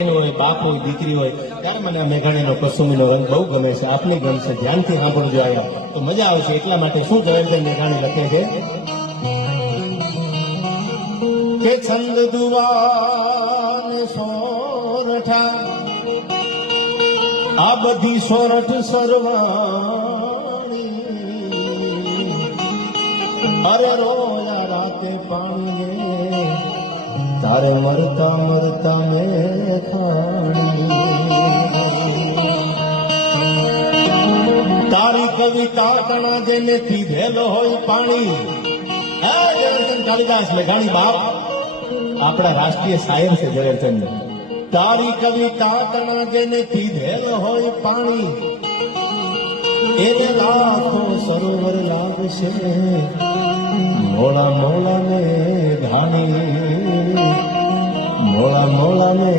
હોય, બાપ હોય, દીકરી હોય, ત્યારે મને આ મેઘાણીનો કસુંબીનો રંગ બહુ ગમે છે. આપને ગમશે, ધ્યાનથી સાંભળજો આયા તો મજા આવશે. એટલા માટે શું ઝવેરચંદ મેઘાણી લખે છે કે છંદ દુવાને સોરઠા આ બધી સોરઠ સરવાણી અરે રોયા રાતે પાણી તારે મરતા મરતા મેં ખાણી તારી કવિતા કણા જેને પીધેલો હોય પાણી. ઝવેરચંદ કાલિદાસ મેઘાણી બાપ આપણા રાષ્ટ્રીય શાયર છે ઝવેરચંદ. તારી કવિતા કણા જેને પીધેલો હોય પાણી એને લાખો સરોવર લાગશે મોળા મોળા ને ઘાણી મોળા મોળા ને